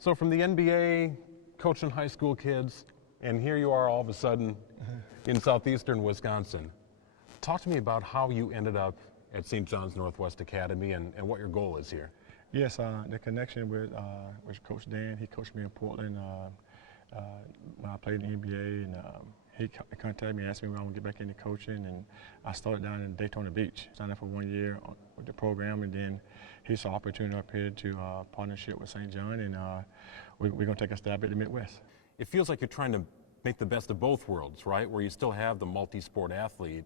So from the NBA, coaching high school kids, and here you are all of a sudden in southeastern Wisconsin. Talk to me about how you ended up at St. John's Northwest Academy and what your goal is here. Yes, the connection with Coach Dan. He coached me in Portland when I played in the NBA, and he contacted me and asked me when I would get back into coaching, and I started down in Daytona Beach. Signed up for 1 year with the program, and then he saw opportunity up here to partnership with St. John, and we're going to take a stab at the Midwest. It feels like you're trying to make the best of both worlds, right? Where you still have the multi-sport athlete,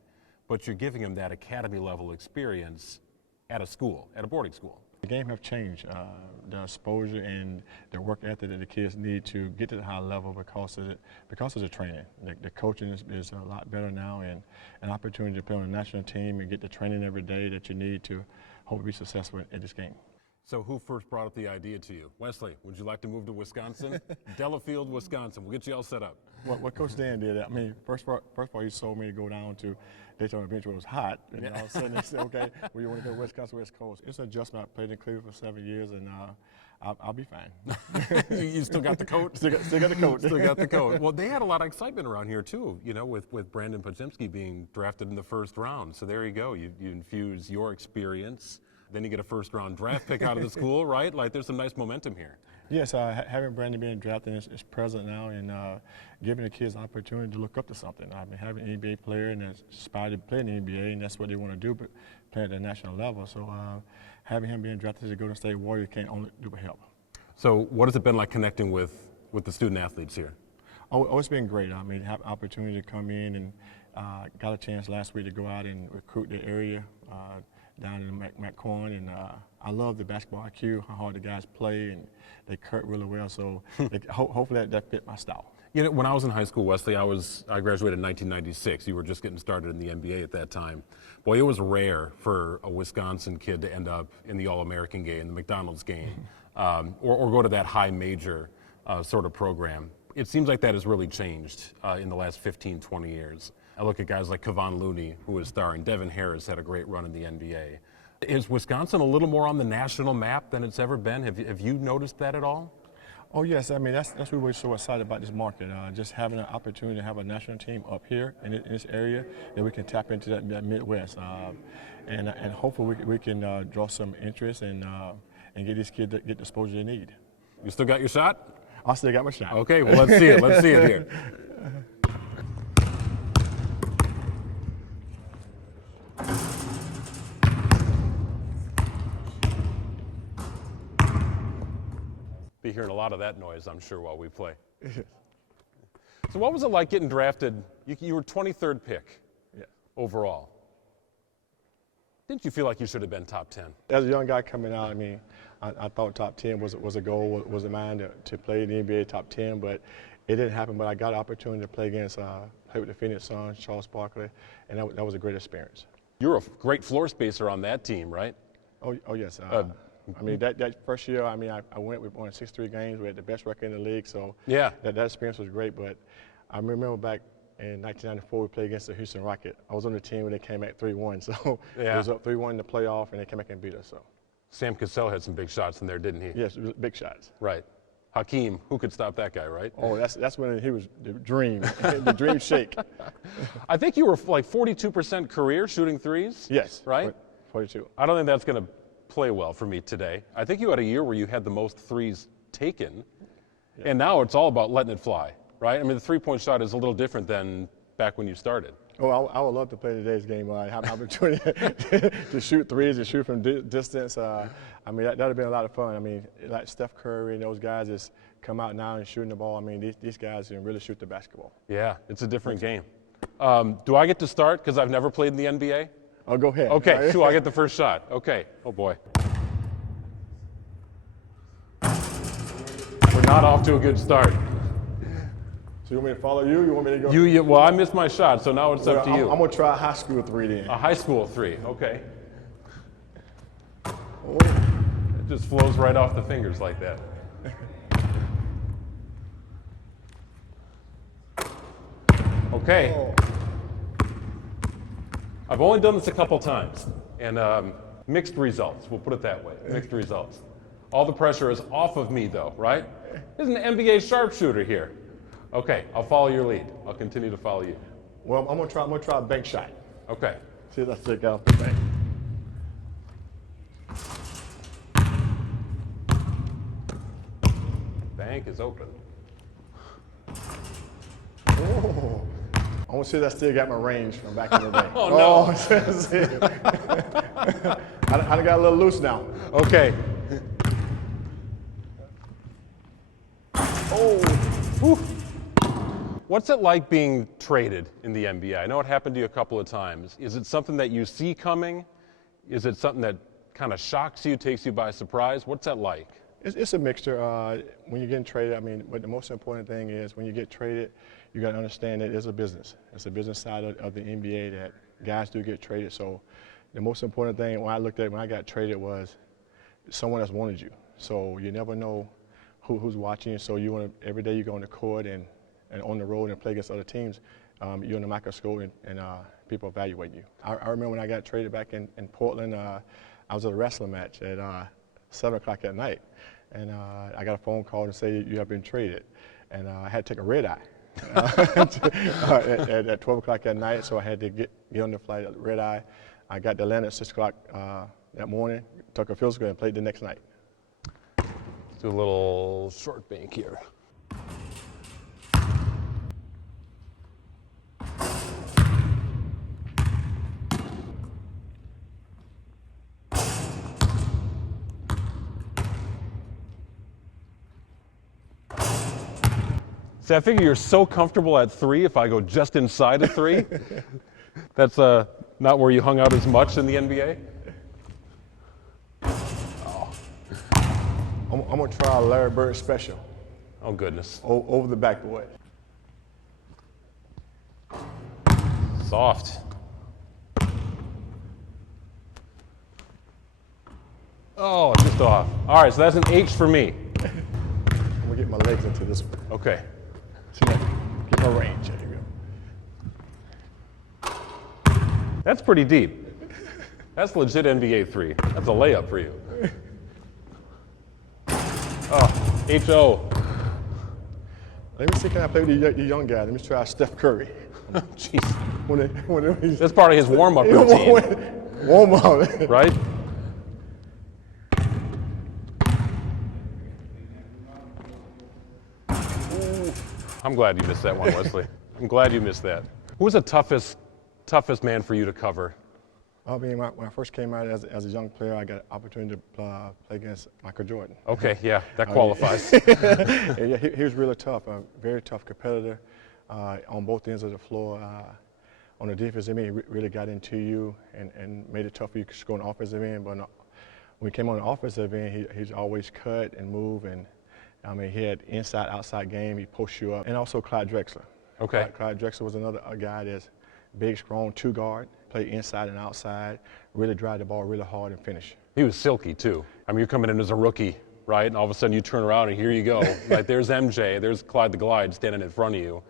but you're giving him that academy level experience at a school, at a boarding school. The game have changed. The exposure and the work ethic that the kids need to get to the high level because of the training. The coaching is a lot better now, and an opportunity to play on a national team and get the training every day that you need to hope to be successful at this game. So who first brought up the idea to you? Wesley, would you like to move to Wisconsin? Delafield, Wisconsin. We'll get you all set up. What Coach Dan did, I mean, first of all, he told me to go down to Daytona Beach where it was hot, and all of a sudden he said, okay, well, you want to go Wisconsin, West Coast. It's an adjustment. I played in Cleveland for 7 years, and I'll be fine. You still got the coat? Still got the coat. Still got the coat. Well, they had a lot of excitement around here, too, you know, with Brandin Podziemski being drafted in the first round. So there you go. You infuse your experience. Then you get a first-round draft pick out of the school, right? Like, there's some nice momentum here. Yes, having Brandon being drafted is present now, and giving the kids an opportunity to look up to something. I mean, having an NBA player and aspire to play in the NBA, and that's what they want to do, but play at the national level. So having him being drafted as a Golden State Warrior can't only do but help. So what has it been like connecting with the student athletes here? Oh, it's been great. I mean, have opportunity to come in and got a chance last week to go out and recruit the area down in McCorn, and I love the basketball IQ, how hard the guys play, and they cut really well. So hopefully that fit my style. You know, when I was in high school, Wesley, I graduated in 1996. You were just getting started in the NBA at that time. Boy, it was rare for a Wisconsin kid to end up in the All-American game, the McDonald's game, or go to that high major sort of program. It seems like that has really changed in the last 15, 20 years. I look at guys like Kevon Looney, who is starring. Devin Harris had a great run in the NBA. Is Wisconsin a little more on the national map than it's ever been? Have you noticed that at all? Oh yes, I mean that's what we're so excited about this market. Just having an opportunity to have a national team up here in this area that we can tap into that Midwest, and hopefully we can draw some interest and get these kids get the exposure they need. You still got your shot? I still got my shot. Okay, well let's see it. Let's see it here. Be hearing a lot of that noise, I'm sure, while we play. So what was it like getting drafted? You were 23rd pick overall. Didn't you feel like you should have been top 10? As a young guy coming out, I mean, I thought top 10 was a goal, was a mine to play in the NBA top 10, but it didn't happen. But I got an opportunity to play with the Phoenix Suns, Charles Barkley, and that was a great experience. You were a great floor spacer on that team, right? Oh yes. I mean, that first year, I mean, I went, we won 63 games. We had the best record in the league, so yeah, that experience was great. But I remember back in 1994, we played against the Houston Rockets. I was on the team when they came back 3-1, so it was up 3-1 in the playoff, and they came back and beat us. So Sam Cassell had some big shots in there, didn't he? Yes, big shots. Right. Hakeem, who could stop that guy, right? Oh, that's when he was the dream, the dream shake. I think you were like 42% career shooting threes. Yes. Right? 42. I don't think that's going to play well for me today. I think you had a year where you had the most threes taken, and now it's all about letting it fly, right? I mean, the three-point shot is a little different than back when you started. Oh, I would love to play today's game. I have an opportunity to shoot threes and shoot from distance. I mean, that would have been a lot of fun. I mean, like Steph Curry and those guys just come out now and shooting the ball. I mean, these guys can really shoot the basketball. Yeah, it's a different game. Do I get to start because I've never played in the NBA? Oh, go ahead. Okay, so I get the first shot. Okay. Oh, boy. We're not off to a good start. So you want me to follow you? You want me to go? Well, I missed my shot, so now it's up to you. I'm going to try a high school three then. A high school three, okay. Oh. It just flows right off the fingers like that. Okay. Oh. I've only done this a couple times, and mixed results, we'll put it that way, mixed results. All the pressure is off of me, though, right? There's an NBA sharpshooter here. Okay, I'll follow your lead. I'll continue to follow you. Well, I'm gonna try a bank shot. Okay. See if I stick out the bank. Bank is open. Oh, I want to see if I still got my range from back in the day. Oh, no. I done got a little loose now. Okay. Oh. Whew. What's it like being traded in the NBA? I know it happened to you a couple of times. Is it something that you see coming? Is it something that kind of shocks you, takes you by surprise? What's that like? It's a mixture. When you're getting traded, I mean, but the most important thing is when you get traded, you got to understand that it's a business. It's a business side of the NBA that guys do get traded. So the most important thing when I got traded was someone else wanted you. So you never know who's watching you. So you want to, every day you go on the court and on the road and play against other teams, you're in the microscope and people evaluate you. I remember when I got traded back in Portland, I was at a wrestling match at 7 o'clock at night. And I got a phone call to say you have been traded. And I had to take a red eye at 12 o'clock at night, so I had to get on the flight at red eye. I got to Atlanta at 6 o'clock that morning, took a physical and played the next night. Let's do a little short bank here. See, I figure you're so comfortable at 3 if I go just inside of 3. That's not where you hung out as much in the NBA? Oh. I'm going to try a Larry Bird special. Oh, goodness. Over the backboard. Soft. Oh, just off. All right, so that's an H for me. I'm going to get my legs into this one. Okay. See that? Get my range. There you go. That's pretty deep. That's legit NBA 3. That's a layup for you. Oh, H.O. Let me see, can I play with the young guy? Let me try Steph Curry. Jeez. That's part of his warm-up routine. Warm up. Right? I'm glad you missed that one, Wesley. I'm glad you missed that. Who was the toughest man for you to cover? I mean, when I first came out as a young player, I got an opportunity to play against Michael Jordan. Okay, yeah, that qualifies. Yeah, he was really tough, a very tough competitor on both ends of the floor. On the defensive end, he really got into you and made it tough for you to score on the offensive end. But when he came on the offensive end, he's always cut and move. And I mean, he had inside, outside game. He posts you up. And also Clyde Drexler. Okay. Clyde Drexler was another guy that's big, strong, two guard, play inside and outside, really drive the ball really hard and finish. He was silky, too. I mean, you're coming in as a rookie, right? And all of a sudden you turn around and here you go. Like, there's MJ, there's Clyde the Glide standing in front of you.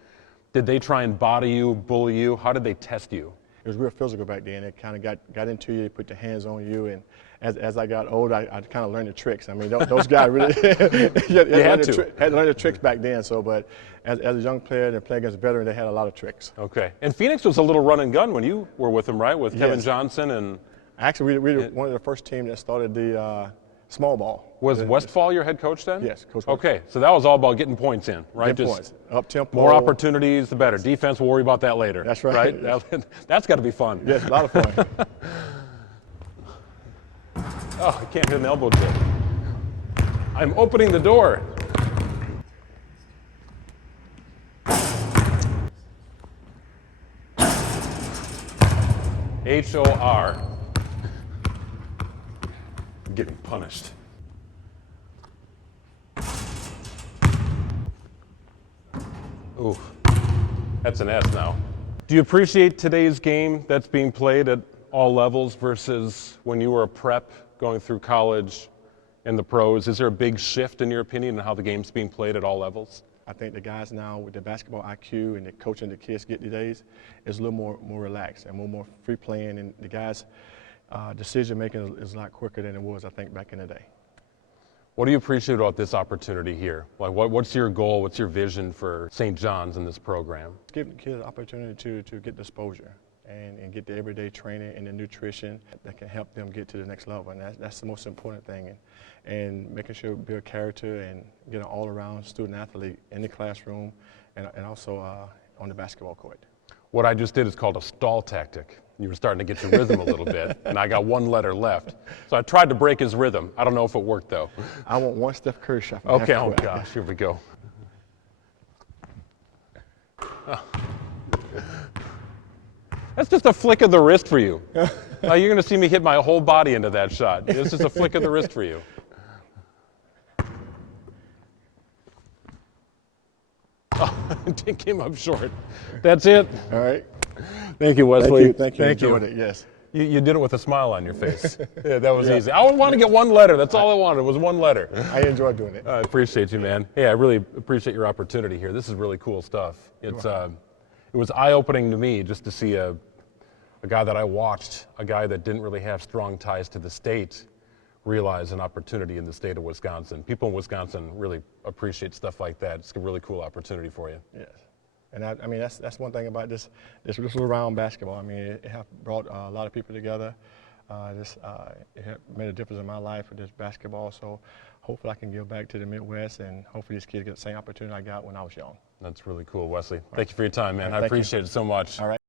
Did they try and body you, bully you? How did they test you? It was real physical back then. It kind of got into you, put their hands on you, and as I got older, I kind of learned the tricks. I mean, those guys really had to learn the tricks back then. So, but as a young player and playing against a veteran, they had a lot of tricks. Okay. And Phoenix was a little run and gun when you were with them, right? With Kevin Johnson and. Actually, we were one of the first teams that started the small ball. Was Westfall your head coach then? Yes, Coach. Okay, so that was all about getting points in, right? Getting points, up tempo. More opportunities, the better. Defense, we'll worry about that later. That's right. That's got to be fun. Yes, a lot of fun. Oh, I can't hit an elbow dip. I'm opening the door. H.O.R.E. Getting punished. Ooh, that's an S now. Do you appreciate today's game that's being played at all levels versus when you were a prep going through college and the pros? Is there a big shift in your opinion in how the game's being played at all levels? I think the guys now with the basketball IQ and the coaching the kids get these days is a little more relaxed and more free playing, and the guys' decision making is a lot quicker than it was, I think, back in the day. What do you appreciate about this opportunity here? Like, what's your goal? What's your vision for St. John's in this program? Give kids the opportunity to get the exposure and get the everyday training and the nutrition that can help them get to the next level. And that's the most important thing. And making sure we build character and get an all-around student athlete in the classroom and also on the basketball court. What I just did is called a stall tactic. You were starting to get your rhythm a little bit, and I got one letter left. So I tried to break his rhythm. I don't know if it worked, though. I want one Steph Curry shot. Okay, oh gosh, here we go. Oh. That's just a flick of the wrist for you. You're going to see me hit my whole body into that shot. It's just a flick of the wrist for you. Oh, it came up short. That's it. All right. Thank you, Wesley. Thank you. Enjoyed it, yes. You did it with a smile on your face. Yeah, that was easy. I want to get one letter. That's all I wanted was one letter. I enjoyed doing it. I appreciate you, man. Hey, I really appreciate your opportunity here. This is really cool stuff. It was eye-opening to me just to see a guy that I watched, a guy that didn't really have strong ties to the state, realize an opportunity in the state of Wisconsin. People in Wisconsin really appreciate stuff like that. It's a really cool opportunity for you. Yes. And I mean, that's one thing about this little round basketball. I mean, it has brought a lot of people together. It has made a difference in my life with this basketball. So hopefully I can give back to the Midwest, and hopefully these kids get the same opportunity I got when I was young. That's really cool, Wesley. Thank you for your time, man. I Thank you. appreciate it so much. All right.